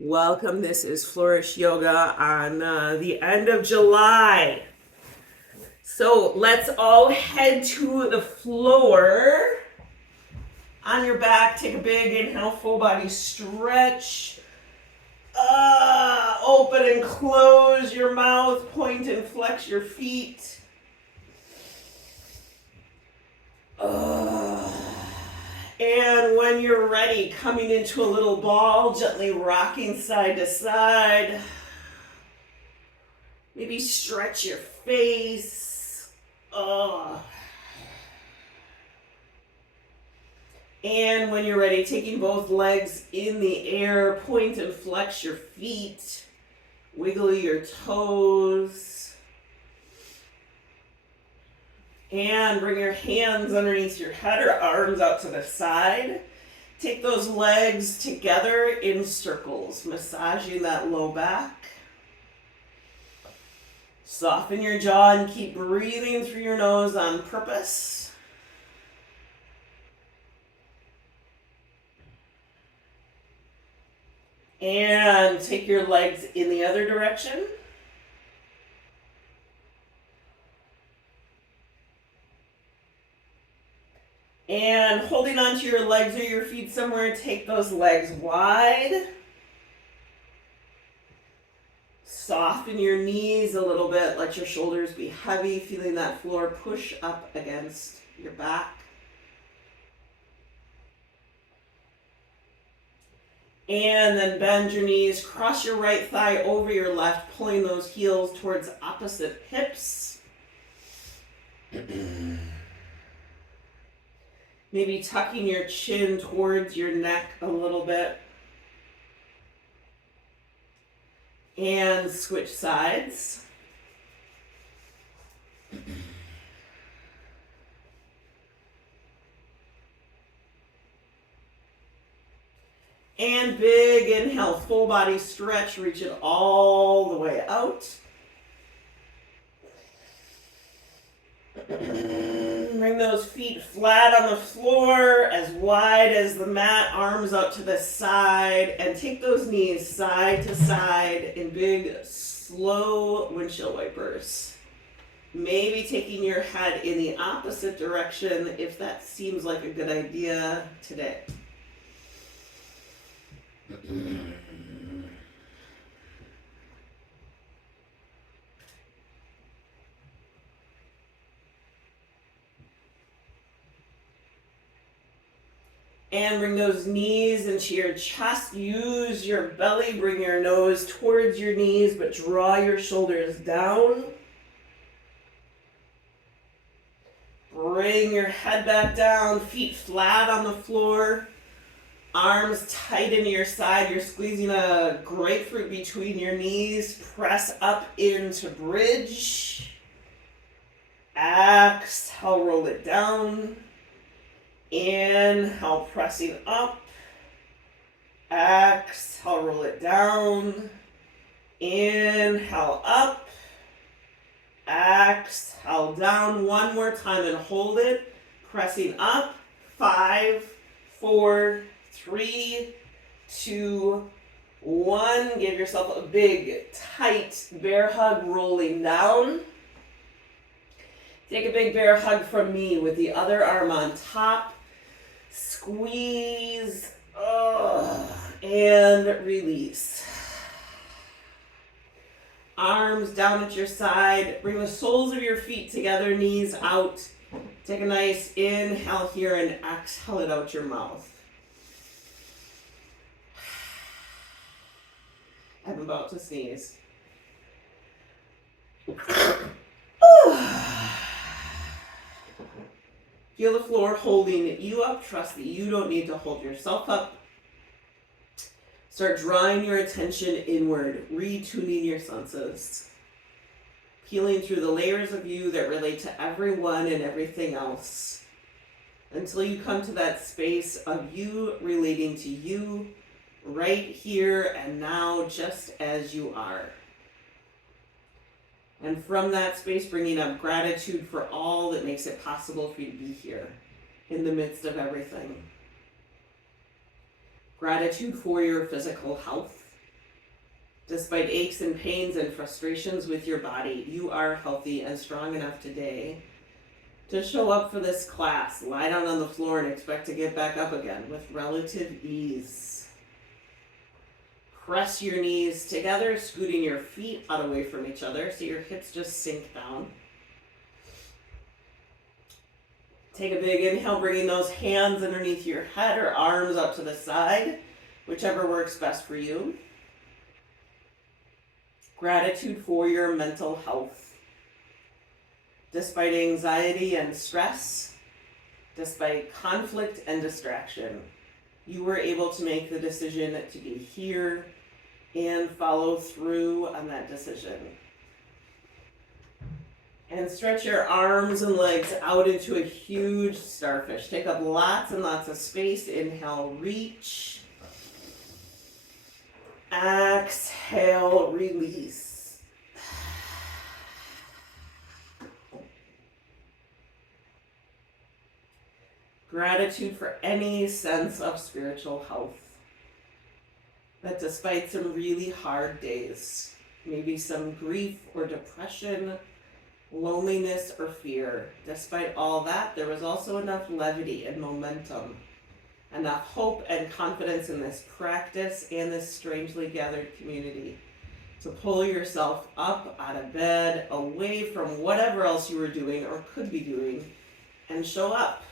Welcome. This is Flourish Yoga on the end of July. So let's all head to the floor. On your back, take a big inhale, full body stretch. Open and close your mouth, point and flex your feet. And when you're ready, coming into a little ball, gently rocking side to side. Maybe stretch your face. And when you're ready, taking both legs in the air, point and flex your feet. Wiggle your toes. And bring your hands underneath your head or arms out to the side. Take those legs together in circles, massaging that low back. Soften your jaw and keep breathing through your nose on purpose. And take your legs in the other direction. And holding onto your legs or your feet somewhere, take those legs wide. Soften your knees a little bit. Let your shoulders be heavy, feeling that floor push up against your back. And then bend your knees, cross your right thigh over your left, pulling those heels towards opposite hips. Maybe tucking your chin towards your neck a little bit. And switch sides. And big inhale, full body stretch, reach it all the way out. Bring those feet flat on the floor, as wide as the mat, arms out to the side, and take those knees side to side in big, slow windshield wipers. Maybe taking your head in the opposite direction if that seems like a good idea today. And bring those knees into your chest. Use your belly. Bring your nose towards your knees, but draw your shoulders down. Bring your head back down, feet flat on the floor. Arms tight into your side. You're squeezing a grapefruit between your knees. Press up into bridge. Exhale, roll it down. Inhale, pressing up. Exhale, roll it down. Inhale, up. Exhale, down. One more time and hold it. Pressing up. 5, 4, 3, 2, 1. Give yourself a big, tight bear hug, rolling down. Take a big bear hug from me with the other arm on top. Squeeze, and release. Arms down at your side. Bring the soles of your feet together, knees out. Take a nice inhale here and exhale it out your mouth. I'm about to sneeze. Feel the floor holding you up. Trust that you don't need to hold yourself up. Start drawing your attention inward, retuning your senses. Peeling through the layers of you that relate to everyone and everything else. Until you come to that space of you relating to you right here and now, just as you are. And from that space, bringing up gratitude for all that makes it possible for you to be here in the midst of everything. Gratitude for your physical health, Despite aches and pains and frustrations with your body, you are healthy and strong enough today to show up for this class. Lie down on the floor and expect to get back up again with relative ease. Press your knees together, scooting your feet out away from each other so your hips just sink down. Take a big inhale, bringing those hands underneath your head or arms up to the side, whichever works best for you. Gratitude for your mental health. Despite anxiety and stress, despite conflict and distraction, you were able to make the decision to be here and follow through on that decision. And stretch your arms and legs out into a huge starfish. Take up lots and lots of space. Inhale, reach. Exhale, release. Gratitude for any sense of spiritual health. That despite some really hard days, maybe some grief or depression, loneliness or fear, despite all that, there was also enough levity and momentum, enough hope and confidence in this practice and this strangely gathered community to pull yourself up out of bed, away from whatever else you were doing or could be doing, and show up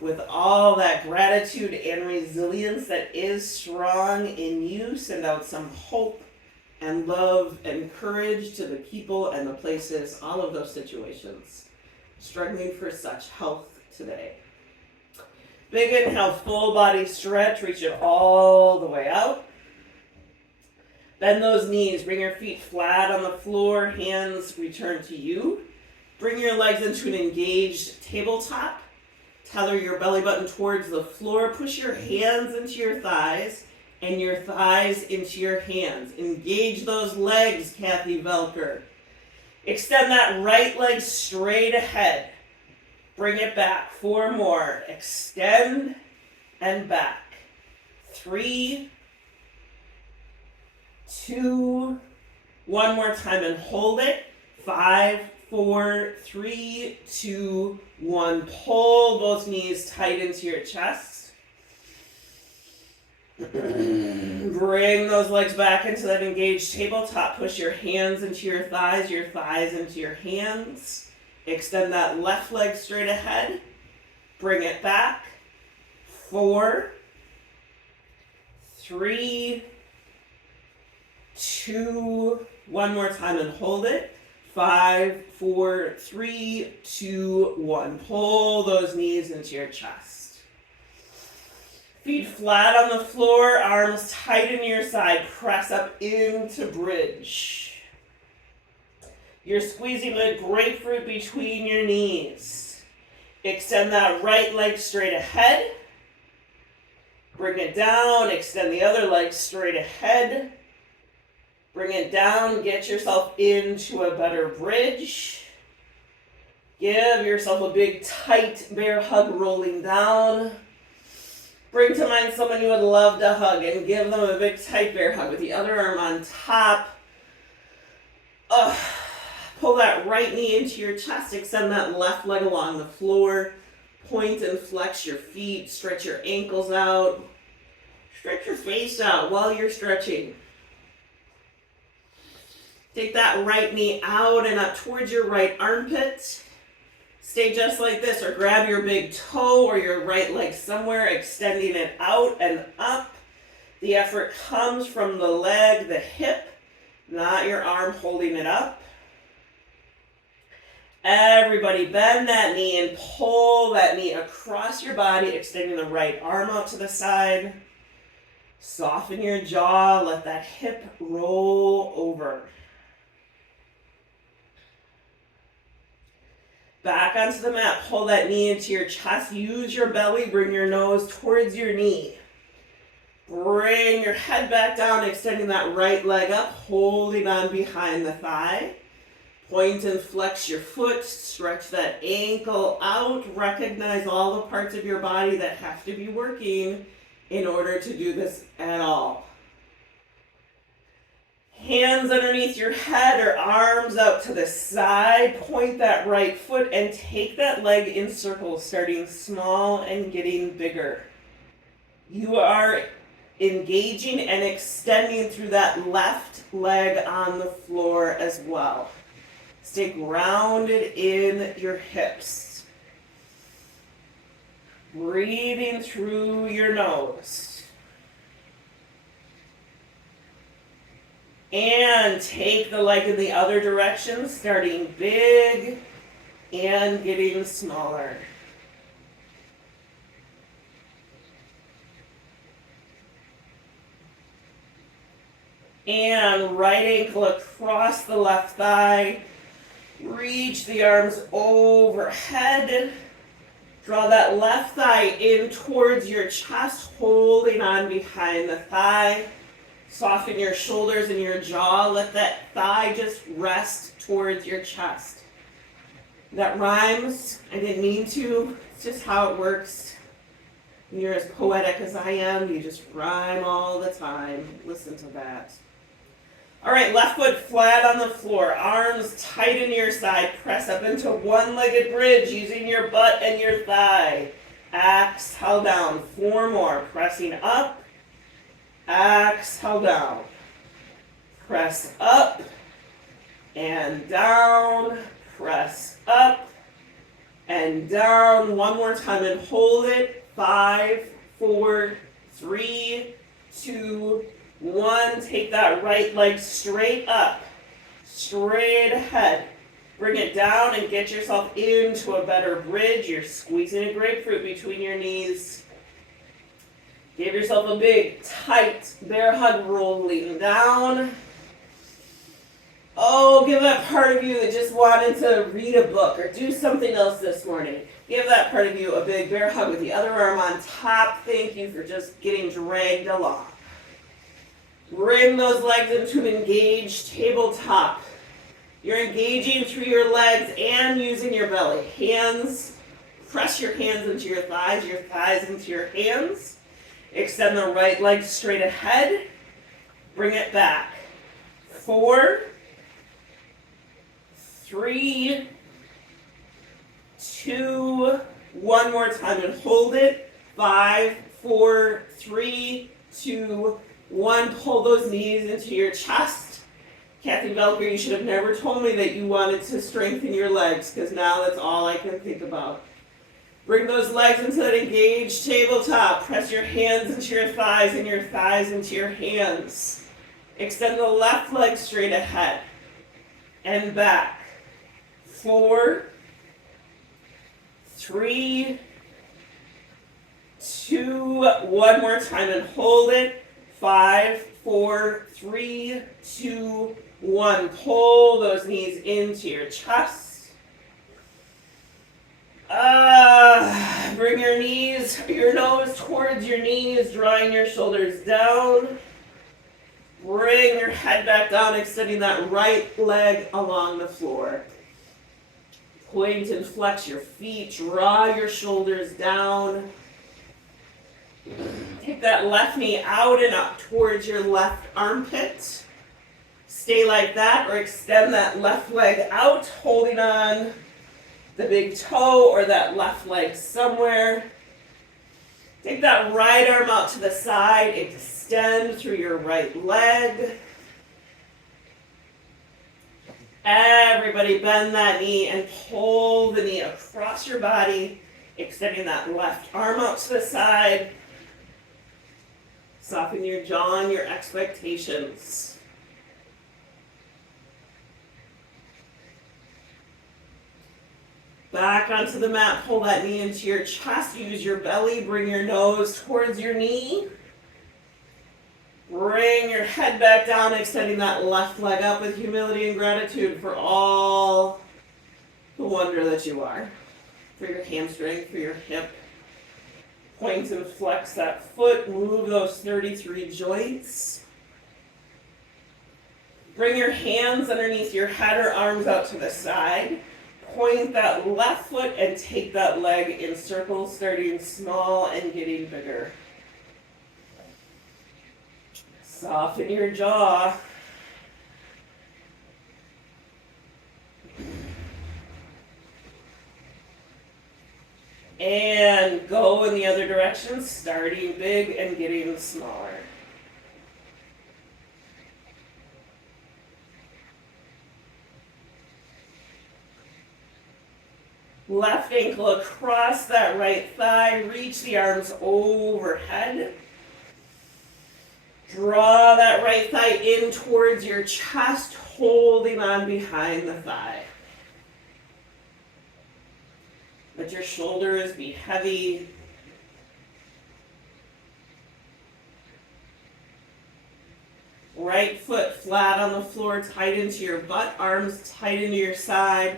with all that gratitude and resilience that is strong in you. Send out some hope and love and courage to the people and the places, all of those situations, struggling for such health today. Big inhale, full body stretch, reach it all the way out. Bend those knees, bring your feet flat on the floor, hands return to you. Bring your legs into an engaged tabletop. Tether your belly button towards the floor. Push your hands into your thighs and your thighs into your hands. Engage those legs, Kathy Velker. Extend that right leg straight ahead. Bring it back. 4 more. Extend and back. 3, 2, 1 more time and hold it. 5, 4, 3, 2, 1. Pull both knees tight into your chest. Bring those legs back into that engaged tabletop. Push your hands into your thighs into your hands. Extend that left leg straight ahead. Bring it back. 4, 3, 2, 1 more time and hold it. 5, 4, 3, 2, 1. Pull those knees into your chest. Feet flat on the floor, arms tight in your side. Press up into bridge. You're squeezing the grapefruit between your knees. Extend that right leg straight ahead. Bring it down. Extend the other leg straight ahead. Bring it down. Get yourself into a better bridge. Give yourself a big, tight bear hug rolling down. Bring to mind someone you would love to hug and give them a big, tight bear hug with the other arm on top. Pull that right knee into your chest. Extend that left leg along the floor. Point and flex your feet. Stretch your ankles out. Stretch your face out while you're stretching. Take that right knee out and up towards your right armpit. Stay just like this, or grab your big toe or your right leg somewhere, extending it out and up. The effort comes from the leg, the hip, not your arm holding it up. Everybody bend that knee and pull that knee across your body, extending the right arm out to the side. Soften your jaw, let that hip roll over. Back onto the mat, pull that knee into your chest, use your belly, bring your nose towards your knee. Bring your head back down, extending that right leg up, holding on behind the thigh. Point and flex your foot, stretch that ankle out, recognize all the parts of your body that have to be working in order to do this at all. Hands underneath your head or arms out to the side. Point that right foot and take that leg in circles, starting small and getting bigger. You are engaging and extending through that left leg on the floor as well. Stay grounded in your hips. Breathing through your nose. And take the leg in the other direction, starting big and getting smaller. And right ankle across the left thigh. Reach the arms overhead. Draw that left thigh in towards your chest, holding on behind the thigh. Soften your shoulders and your jaw. Let that thigh just rest towards your chest. That rhymes. I didn't mean to. It's just how it works. When you're as poetic as I am, you just rhyme all the time. Listen to that. All right, left foot flat on the floor. Arms tight in your side. Press up into one-legged bridge using your butt and your thigh. Exhale down. 4 more. Pressing up. Exhale down. Press up and down. Press up and down. One more time and hold it. 5, 4, 3, 2, 1. Take that right leg straight up, straight ahead. Bring it down and get yourself into a better bridge. You're squeezing a grapefruit between your knees. Give yourself a big, tight bear hug, rolling down. Oh, give that part of you that just wanted to read a book or do something else this morning. Give that part of you a big bear hug with the other arm on top. Thank you for just getting dragged along. Bring those legs into an engaged tabletop. You're engaging through your legs and using your belly. Hands, press your hands into your thighs into your hands. Extend the right leg straight ahead. Bring it back. 4, 3, 2, one more time and hold it. 5, 4, 3, 2, 1. Pull those knees into your chest. Kathy Belker, you should have never told me that you wanted to strengthen your legs, because now that's all I can think about. Bring those legs into that engaged tabletop. Press your hands into your thighs and your thighs into your hands. Extend the left leg straight ahead and back. 4, 3, 2, one more time and hold it. 5, 4, 3, 2, 1. Pull those knees into your chest. Bring your nose towards your knees, drawing your shoulders down. Bring your head back down, extending that right leg along the floor. Point and flex your feet, draw your shoulders down. Take that left knee out and up towards your left armpit. Stay like that or extend that left leg out, holding on the big toe or that left leg somewhere. Take that right arm out to the side, extend through your right leg. Everybody bend that knee and pull the knee across your body, extending that left arm out to the side. Soften your jaw and your expectations. Back onto the mat, pull that knee into your chest, use your belly, bring your nose towards your knee. Bring your head back down, extending that left leg up with humility and gratitude for all the wonder that you are. For your hamstring, for your hip. Point and flex that foot, move those 33 joints. Bring your hands underneath your head or arms out to the side. Point that left foot and take that leg in circles, starting small and getting bigger. Soften your jaw. And go in the other direction, starting big and getting smaller. Left ankle across that right thigh, reach the arms overhead. Draw that right thigh in towards your chest, holding on behind the thigh. Let your shoulders be heavy. Right foot flat on the floor, tight into your butt, arms tight into your side.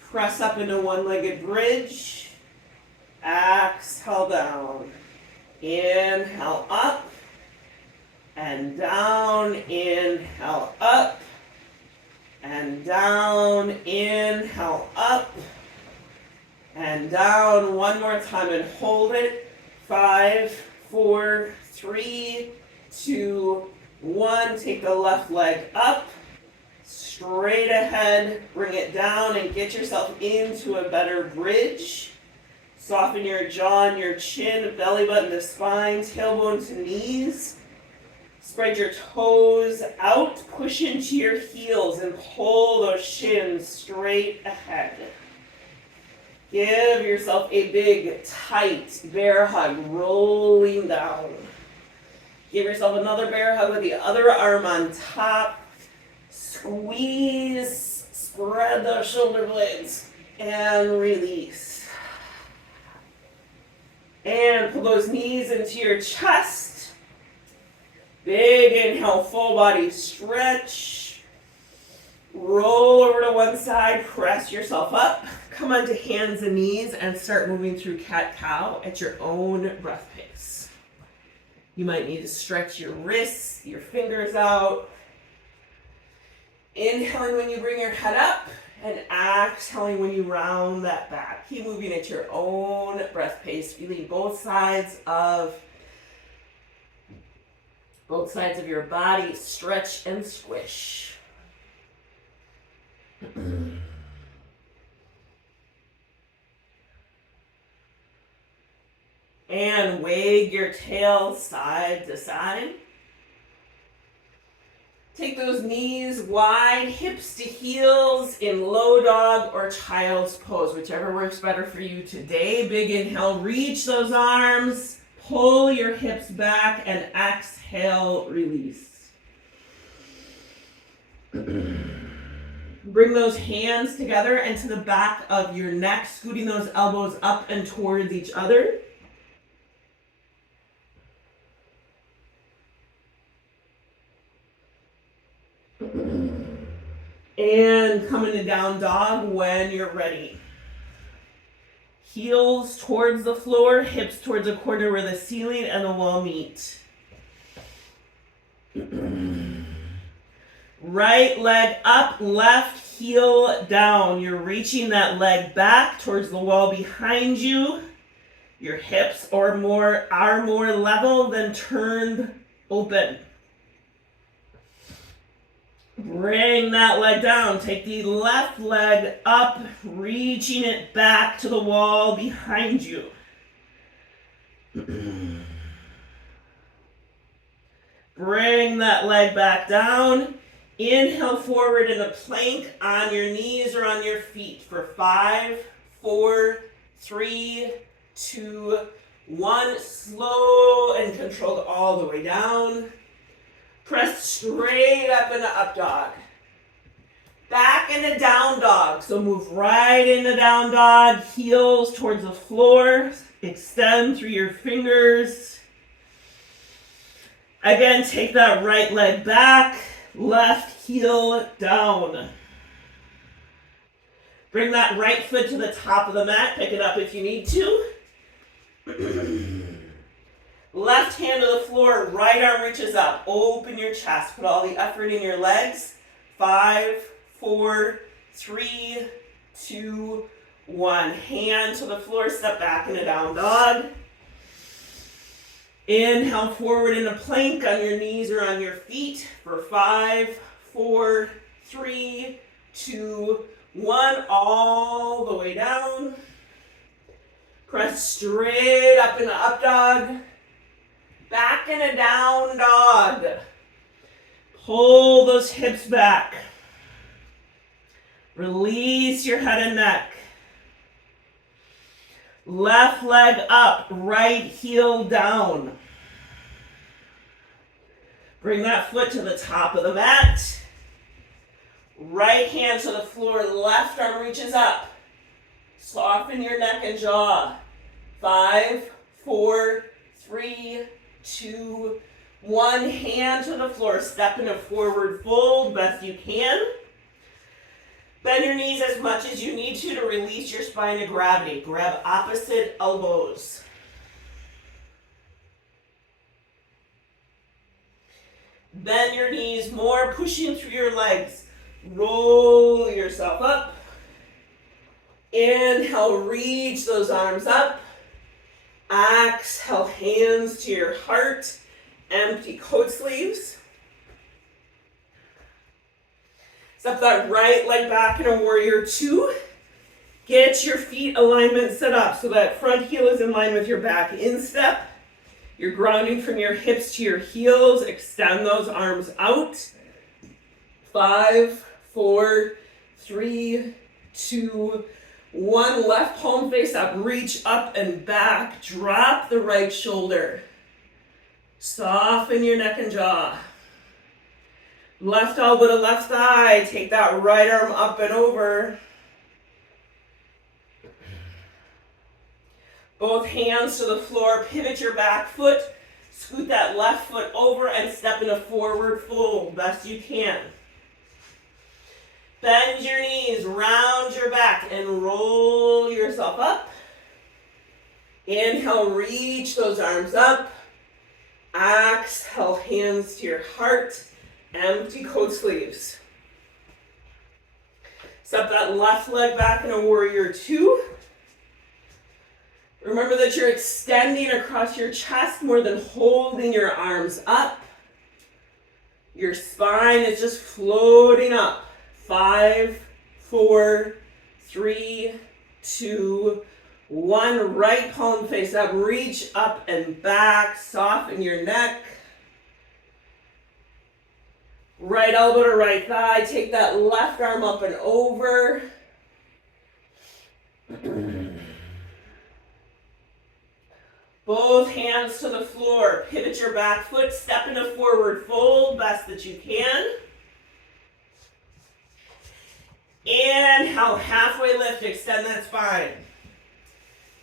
Press up into one-legged bridge. Exhale down. Inhale up and down. Inhale up and down. Inhale up and down. One more time and hold it. 5, 4, 3, 2, 1. Take the left leg up. Straight ahead, bring it down and get yourself into a better bridge. Soften your jaw and your chin, belly button to spine, tailbone to knees. Spread your toes out, push into your heels and pull those shins straight ahead. Give yourself a big, tight bear hug, rolling down. Give yourself another bear hug with the other arm on top. Squeeze, spread those shoulder blades, and release. And pull those knees into your chest. Big inhale, full body stretch. Roll over to one side, press yourself up. Come onto hands and knees and start moving through cat-cow at your own breath pace. You might need to stretch your wrists, your fingers out. Inhaling when you bring your head up and exhaling when you round that back. Keep moving at your own breath pace, feeling both sides of your body stretch and squish. And wag your tail side to side. Take those knees wide, hips to heels in low dog or child's pose, whichever works better for you today. Big inhale, reach those arms, pull your hips back, and exhale, release. Bring those hands together and to the back of your neck, scooting those elbows up and towards each other. And come into down dog when you're ready. Heels towards the floor, hips towards the corner where the ceiling and the wall meet. Right leg up, left heel down. You're reaching that leg back towards the wall behind you. Your hips are more level than turned open. Bring that leg down. Take the left leg up, reaching it back to the wall behind you. Bring that leg back down. Inhale forward in a plank on your knees or on your feet for 5, 4, 3, 2, 1. Slow and controlled all the way down. Press straight up into up dog. Back into down dog. So move right into down dog. Heels towards the floor. Extend through your fingers. Again, take that right leg back. Left heel down. Bring that right foot to the top of the mat. Pick it up if you need to. Left hand to the floor, right arm reaches up. Open your chest. Put all the effort in your legs. 5, 4, 3, 2, 1. Hand to the floor, step back into down dog. Inhale forward in a plank on your knees or on your feet for 5, 4, 3, 2, 1. All the way down. Press straight up in the up dog. Back in a down dog. Pull those hips back. Release your head and neck. Left leg up, right heel down. Bring that foot to the top of the mat. Right hand to the floor, left arm reaches up. Soften your neck and jaw. 5, 4, 3, 2, 1. Hand to the floor. Step in a forward fold, best you can. Bend your knees as much as you need to release your spine to gravity. Grab opposite elbows. Bend your knees more, pushing through your legs. Roll yourself up. Inhale, reach those arms up. Exhale, hands to your heart. Empty coat sleeves. Step that right leg back in a warrior 2. Get your feet alignment set up so that front heel is in line with your back instep. You're grounding from your hips to your heels. Extend those arms out. 5, 4, 3, 2, 1. Left palm face up. Reach up and back. Drop the right shoulder. Soften your neck and jaw. Left elbow to left thigh. Take that right arm up and over. Both hands to the floor. Pivot your back foot. Scoot that left foot over and step in a forward fold. Best you can. Bend your knees. Round your back and roll yourself up. Inhale, reach those arms up. Exhale, hands to your heart. Empty coat sleeves. Step that left leg back in a warrior 2. Remember that you're extending across your chest more than holding your arms up. Your spine is just floating up. 5, 4, 3, 2, 1. Right palm face up. Reach up and back. Soften your neck. Right elbow to right thigh. Take that left arm up and over. Both hands to the floor. Pivot your back foot. Step into forward fold, best that you can. Inhale, halfway lift. Extend that spine.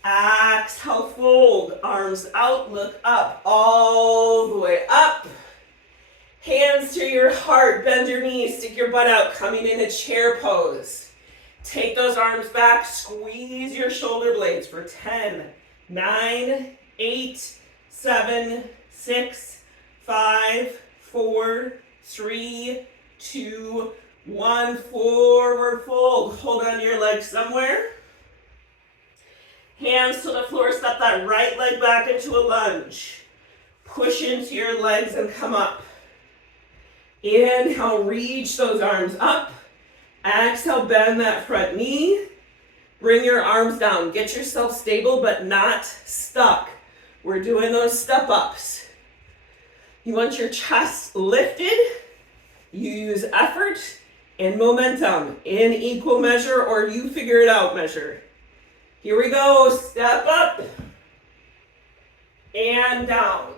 Exhale, fold. Arms out, look up. All the way up. Hands to your heart. Bend your knees. Stick your butt out. Coming into chair pose. Take those arms back. Squeeze your shoulder blades for 10, 9, 8, 7, 6, 5, 4, 3, 2, 1. Forward fold. Hold on to your leg somewhere. Hands to the floor. Step that right leg back into a lunge. Push into your legs and come up. Inhale, reach those arms up. Exhale, bend that front knee. Bring your arms down. Get yourself stable but not stuck. We're doing those step ups. You want your chest lifted. You use effort and momentum in equal measure, or you figure it out measure. Here we go. Step up and down.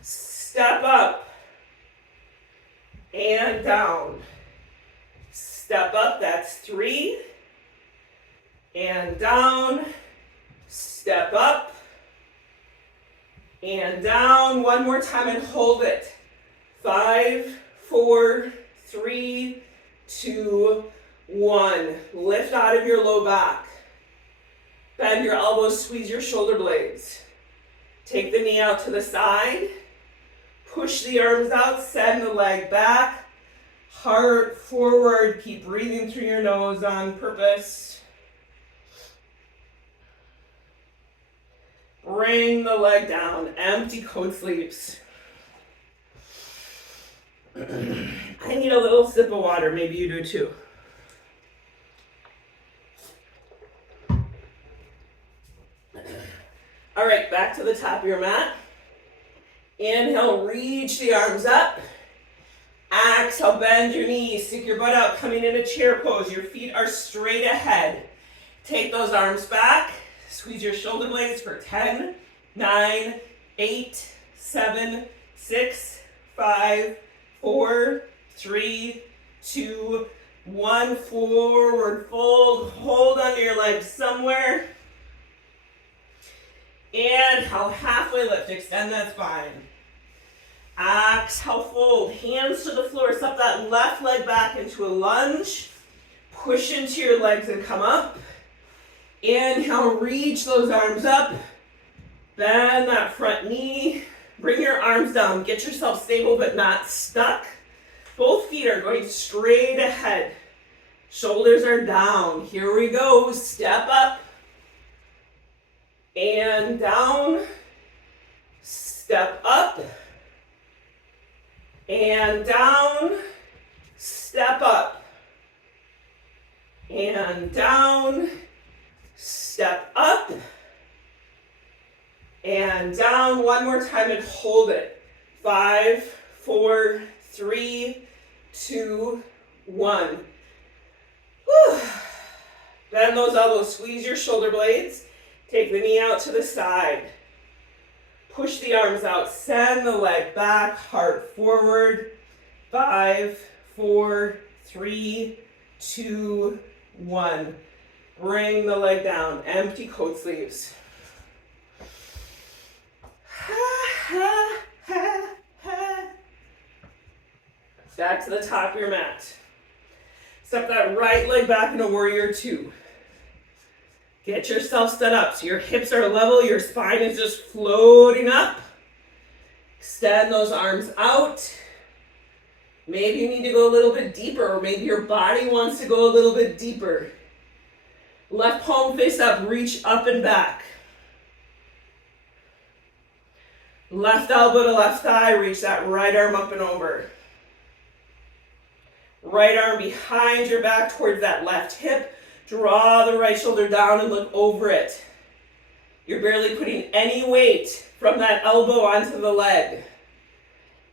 Step up and down. Step up, that's 3. And down. Step up and down. One more time and hold it. 5, 4, 3, 2, 1. Lift out of your low back. Bend your elbows, squeeze your shoulder blades. Take the knee out to the side. Push the arms out, send the leg back. Heart forward, keep breathing through your nose on purpose. Bring the leg down, empty coat sleeves. I need a little sip of water, maybe you do too. All right, back to the top of your mat. Inhale, reach the arms up. Exhale, bend your knees, stick your butt out, coming into chair pose. Your feet are straight ahead. Take those arms back. Squeeze your shoulder blades for 10, 9, 8, 7, 6, 5, 4, 3, 2, 1. Forward fold. Hold onto your legs somewhere. Inhale, halfway lift. Extend that spine. Exhale, fold. Hands to the floor. Step that left leg back into a lunge. Push into your legs and come up. Inhale, reach those arms up. Bend that front knee. Bring your arms down. Get yourself stable but not stuck. Both feet are going straight ahead. Shoulders are down. Here we go. Step up. And down. Step up. And down. Step up. And down. Step up. And down. One more time and hold it. 5, 4, 3, 2, 1. Whew. Bend those elbows. Squeeze your shoulder blades. Take the knee out to the side. Push the arms out. Send the leg back. Heart forward. 5, 4, 3, 2, 1. Bring the leg down. Empty coat sleeves. Back to the top of your mat. Step that right leg back into warrior 2. Get yourself set up so your hips are level, your spine is just floating up. Extend those arms out. Maybe you need to go a little bit deeper, or maybe your body wants to go a little bit deeper. Left palm face up, reach up and back. Left elbow to left thigh, reach that right arm up and over. Right arm behind your back towards that left hip. Draw the right shoulder down and look over it. You're barely putting any weight from that elbow onto the leg.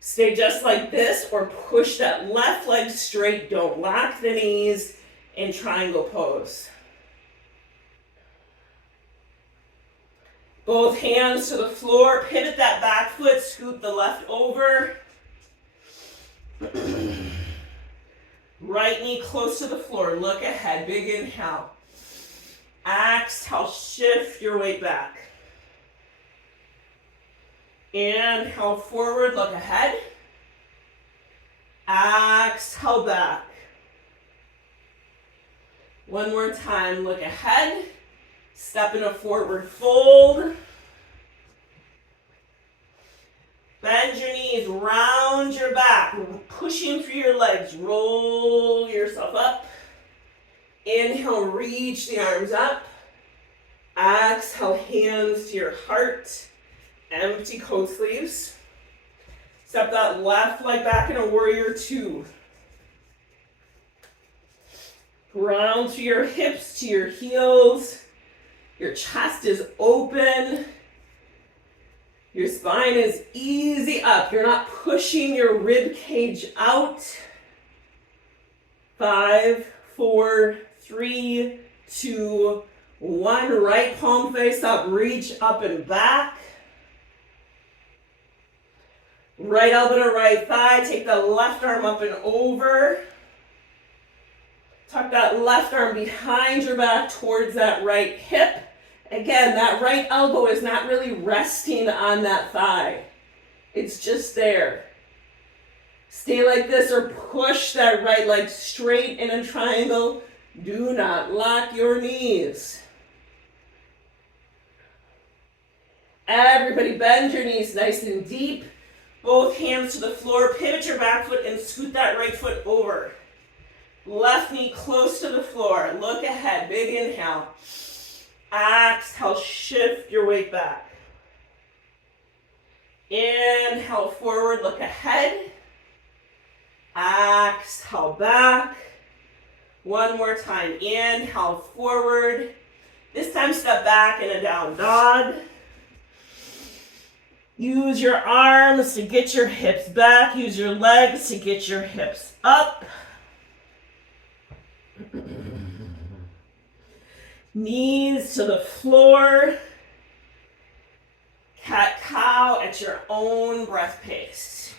Stay just like this or push that left leg straight. Don't lock the knees in triangle pose. Both hands to the floor. Pivot that back foot. Scoot the left over. Right knee close to the floor. Look ahead. Big inhale. Exhale. Shift your weight back. Inhale forward. Look ahead. Exhale back. One more time. Look ahead. Step in a forward fold. Bend your knees, round your back, pushing through your legs. Roll yourself up. Inhale, reach the arms up. Exhale, hands to your heart. Empty coat sleeves. Step that left leg back in a warrior 2. Round to your hips, to your heels. Your chest is open. Your spine is easy up. You're not pushing your rib cage out. 5, 4, 3, 2, 1. Right palm face up. Reach up and back. Right elbow to right thigh. Take the left arm up and over. Tuck that left arm behind your back towards that right hip. Again, that right elbow is not really resting on that thigh. It's just there. Stay like this or push that right leg straight in a triangle. Do not lock your knees. Everybody bend your knees nice and deep. Both hands to the floor. Pivot your back foot and scoot that right foot over. Left knee close to the floor. Look ahead. Big inhale. Exhale, shift your weight back. Inhale forward, look ahead. Exhale back. One more time. Inhale forward. This time step back in a down dog. Use your arms to get your hips back. Use your legs to get your hips up. Knees to the floor. Cat-cow at your own breath pace.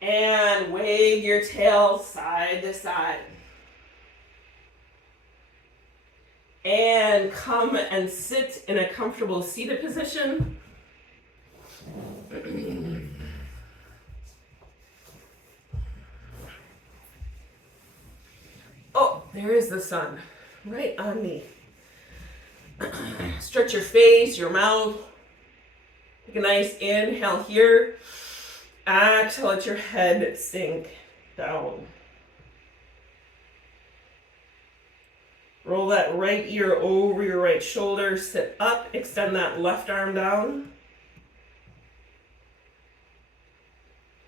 And wag your tail side to side. And come and sit in a comfortable seated position. Oh, there is the sun, right on me. Stretch your face, your mouth. Take a nice inhale here. Exhale, let your head sink down. Roll that right ear over your right shoulder. Sit up, extend that left arm down.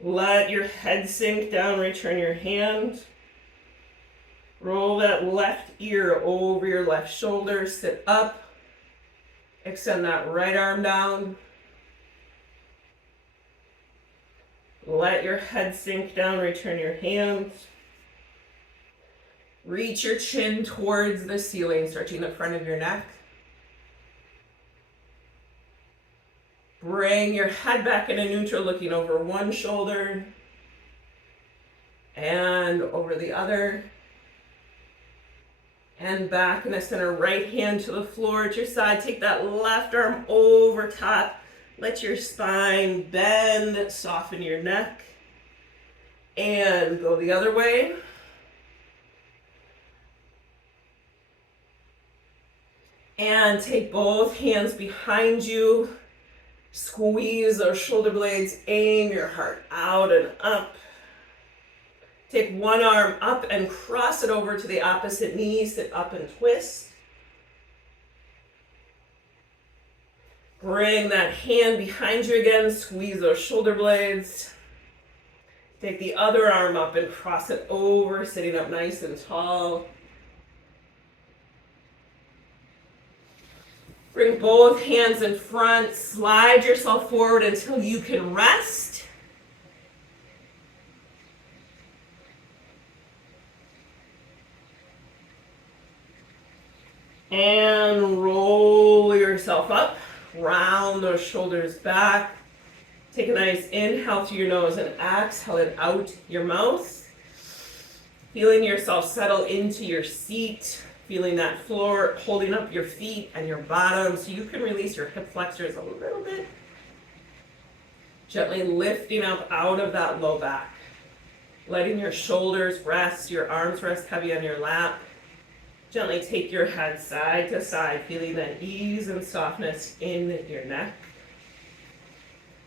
Let your head sink down, return your hand. Roll that left ear over your left shoulder. Sit up, extend that right arm down. Let your head sink down, return your hands. Reach your chin towards the ceiling, stretching the front of your neck. Bring your head back into neutral, looking over one shoulder and over the other. And back in the center, right hand to the floor at your side. Take that left arm over top. Let your spine bend, soften your neck, and go the other way. And take both hands behind you. Squeeze those shoulder blades. Aim your heart out and up. Take one arm up and cross it over to the opposite knee. Sit up and twist. Bring that hand behind you again. Squeeze those shoulder blades. Take the other arm up and cross it over, sitting up nice and tall. Bring both hands in front. Slide yourself forward until you can rest. And roll yourself up. Round those shoulders back. Take a nice inhale through your nose and exhale it out your mouth. Feeling yourself settle into your seat. Feeling that floor holding up your feet and your bottom so you can release your hip flexors a little bit. Gently lifting up out of that low back. Letting your shoulders rest, your arms rest heavy on your lap. Gently take your head side to side, feeling that ease and softness in your neck.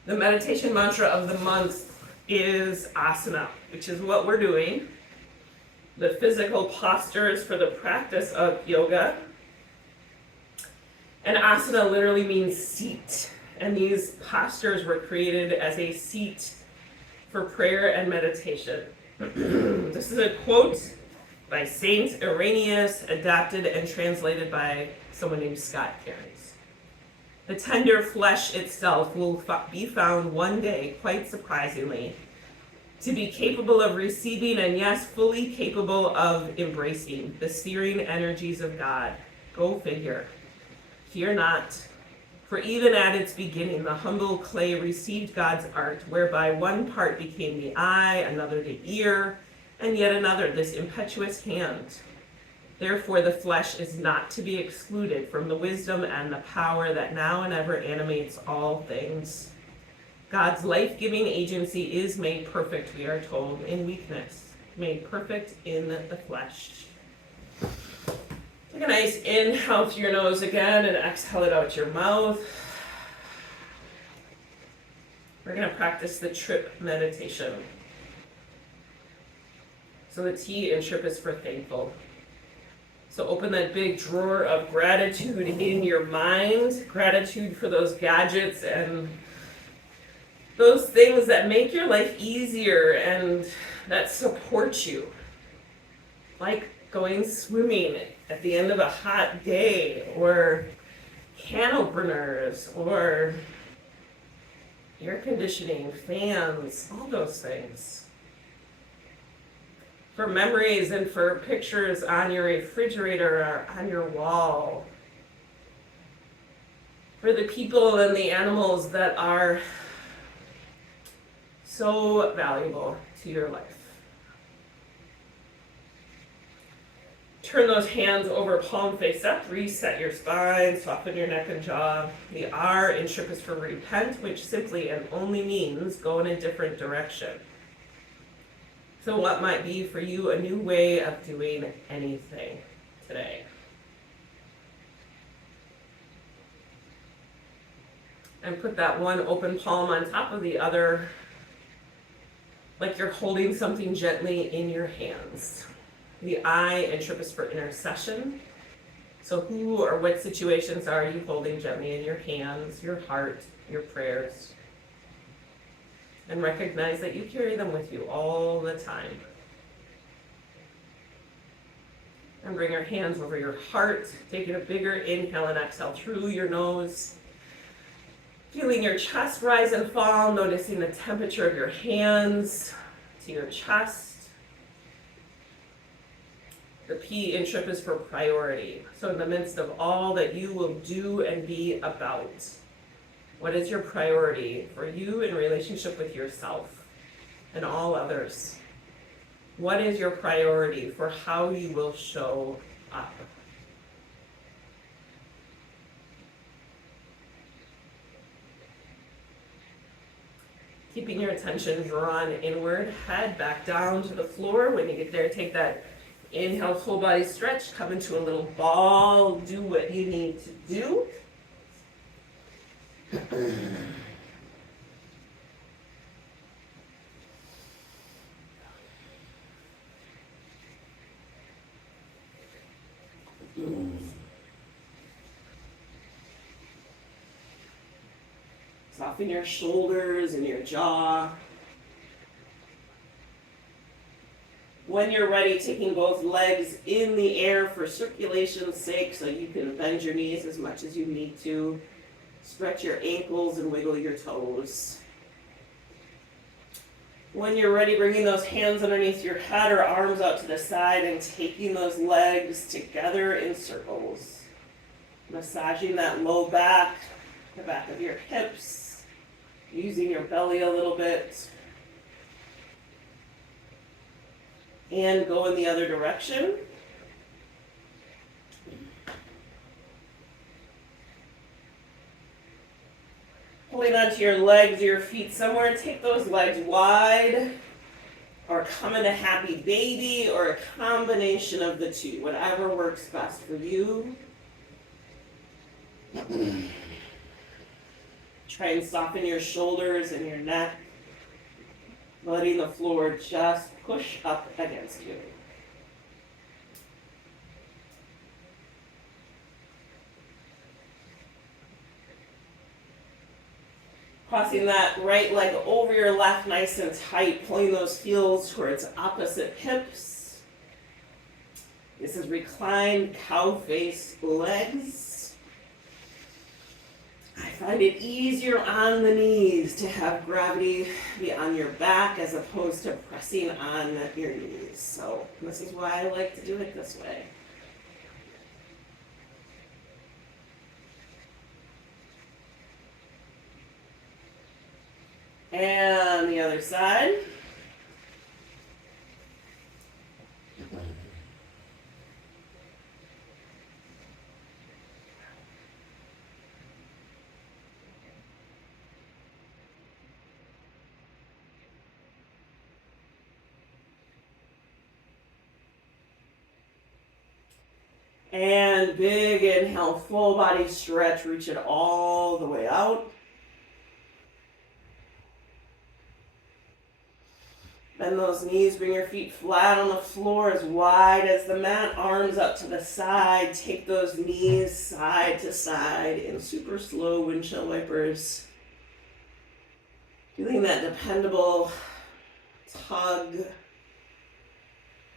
The meditation mantra of the month is asana, which is what we're doing. The physical postures for the practice of yoga. And asana literally means seat. And these postures were created as a seat for prayer and meditation. This is a quote by Saint Irenaeus, adapted and translated by someone named Scott Cairns. The tender flesh itself will be found one day, quite surprisingly, to be capable of receiving and yes, fully capable of embracing the searing energies of God. Go figure. Fear not. For even at its beginning, the humble clay received God's art, whereby one part became the eye, another the ear, and yet another this impetuous hand. Therefore the flesh is not to be excluded from the wisdom and the power that now and ever animates all things. God's life-giving agency is made perfect, we are told, in weakness, made perfect in the flesh. Take a nice inhale through your nose again and exhale it out your mouth. We're going to practice the trip meditation. So the T in trip is for thankful. So open that big drawer of gratitude in your mind. Gratitude for those gadgets and those things that make your life easier and that support you. like going swimming at the end of a hot day, or can openers, or air conditioning, fans, all those things. For memories and for pictures on your refrigerator or on your wall. For the people and the animals that are so valuable to your life. Turn those hands over, palm face up, reset your spine, soften your neck and jaw. The R in SHRP is for repent, which simply and only means go in a different direction. So what might be for you a new way of doing anything today? And put that one open palm on top of the other, like you're holding something gently in your hands. The I in SHRP is for intercession. So who or what situations are you holding gently in your hands, your heart, your prayers? And recognize that you carry them with you all the time. And bring your hands over your heart, taking a bigger inhale and exhale through your nose. Feeling your chest rise and fall, noticing the temperature of your hands to your chest. The P in SHRP is for priority. So in the midst of all that you will do and be about, what is your priority for you in relationship with yourself and all others? What is your priority for how you will show up? Keeping your attention drawn inward, head back down to the floor. When you get there, take that inhale, full body stretch, come into a little ball, do what you need to do. Soften your shoulders and your jaw. When you're ready, taking both legs in the air for circulation's sake, so you can bend your knees as much as you need to. Stretch your ankles and wiggle your toes. When you're ready, bringing those hands underneath your head or arms out to the side and taking those legs together in circles. Massaging that low back, the back of your hips, using your belly a little bit. And go in the other direction. Holding onto your legs or your feet somewhere, take those legs wide, or come into happy baby, or a combination of the two, whatever works best for you. Try and soften your shoulders and your neck, letting the floor just push up against you. Crossing that right leg over your left nice and tight, pulling those heels towards opposite hips. This is reclined cow face legs. I find it easier on the knees to have gravity be on your back as opposed to pressing on your knees. So this is why I like to do it this way. And the other side. And big inhale, full body stretch, reach it all the way out. Bend those knees, bring your feet flat on the floor as wide as the mat, arms up to the side. Take those knees side to side in super slow windshield wipers. Feeling that dependable tug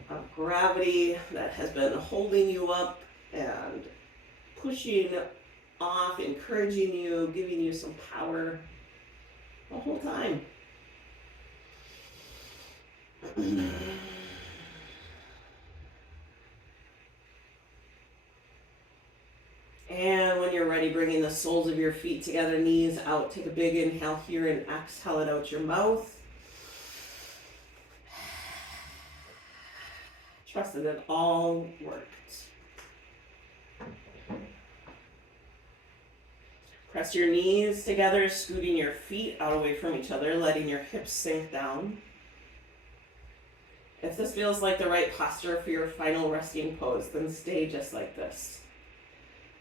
of gravity that has been holding you up and pushing off, encouraging you, giving you some power the whole time. And when you're ready, bringing the soles of your feet together, knees out. Take a big inhale here and exhale it out your mouth. Trust that it all worked. Press your knees together, scooting your feet out away from each other, letting your hips sink down. If this feels like the right posture for your final resting pose, then stay just like this.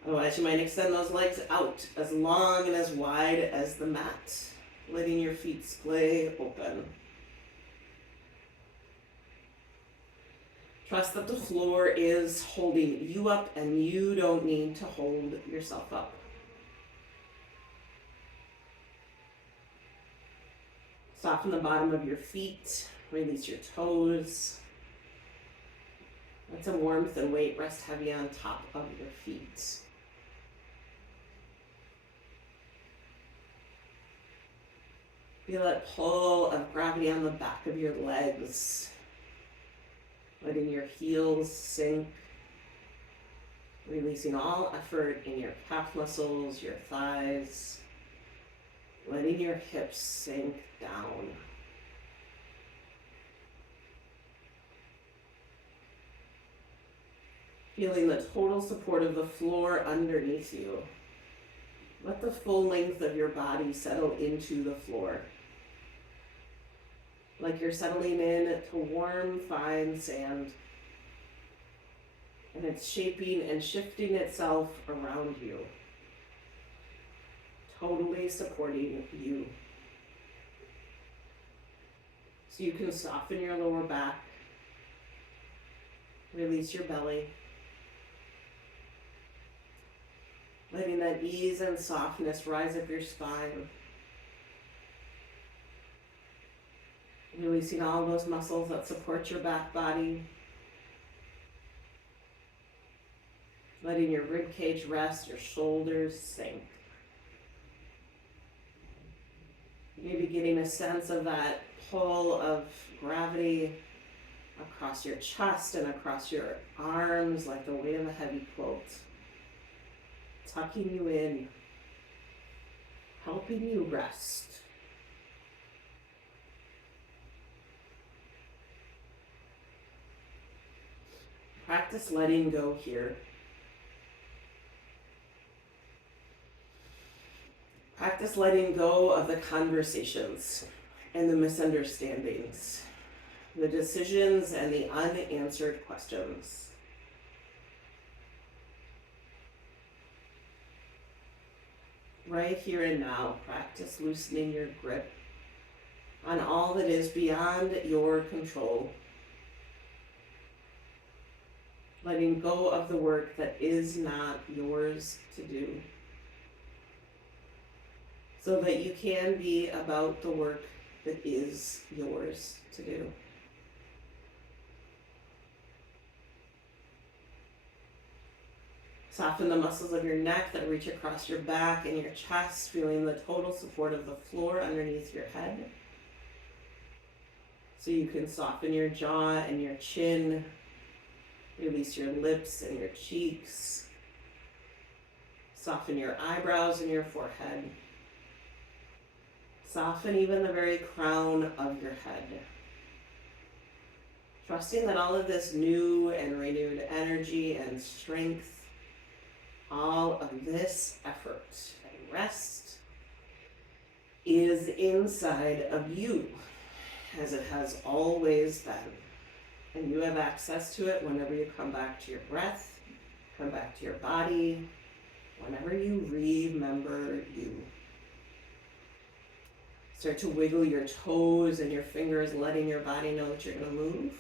Otherwise, you might extend those legs out as long and as wide as the mat, letting your feet splay open. Trust that the floor is holding you up and you don't need to hold yourself up. Soften the bottom of your feet, release your toes. Let some warmth and weight rest heavy on top of your feet. Feel that pull of gravity on the back of your legs, letting your heels sink, releasing all effort in your calf muscles, your thighs, letting your hips sink down. Feeling the total support of the floor underneath you. Let the full length of your body settle into the floor. Like you're settling in to warm, fine sand. And it's shaping and shifting itself around you. Totally supporting you. So you can soften your lower back. Release your belly. Letting that ease and softness rise up your spine. Releasing all those muscles that support your back body. Letting your rib cage rest, your shoulders sink. Maybe getting a sense of that pull of gravity across your chest and across your arms like the weight of a heavy quilt. Tucking you in, helping you rest. Practice letting go here. Practice letting go of the conversations and the misunderstandings, the decisions and the unanswered questions. Right here and now, practice loosening your grip on all that is beyond your control. Letting go of the work that is not yours to do. So that you can be about the work that is yours to do. Soften the muscles of your neck that reach across your back and your chest, feeling the total support of the floor underneath your head. So you can soften your jaw and your chin, release your lips and your cheeks, soften your eyebrows and your forehead. Soften even the very crown of your head. Trusting that all of this new and renewed energy and strength, all of this effort and rest is inside of you, as it has always been. And you have access to it whenever you come back to your breath, come back to your body, whenever you remember you. Start to wiggle your toes and your fingers, letting your body know that you're going to move.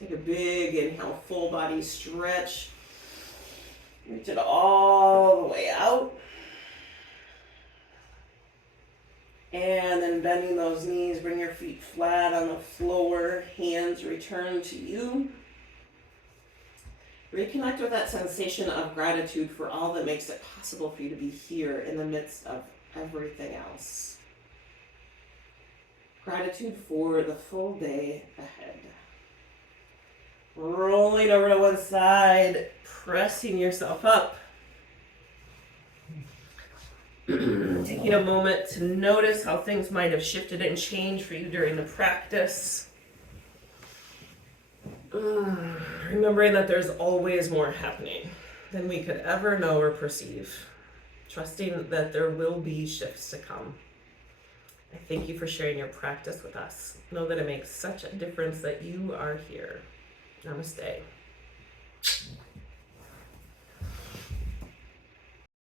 Take a big inhale, full body stretch. Reach it all the way out. And then bending those knees, bring your feet flat on on the floor, hands return to you. Reconnect with that sensation of gratitude for all that makes it possible for you to be here in the midst of everything else. Gratitude for the full day ahead. Rolling over to one side, pressing yourself up. Taking a moment to notice how things might have shifted and changed for you during the practice. Remembering that there's always more happening than we could ever know or perceive. Trusting that there will be shifts to come. I thank you for sharing your practice with us. Know that it makes such a difference that you are here. Namaste.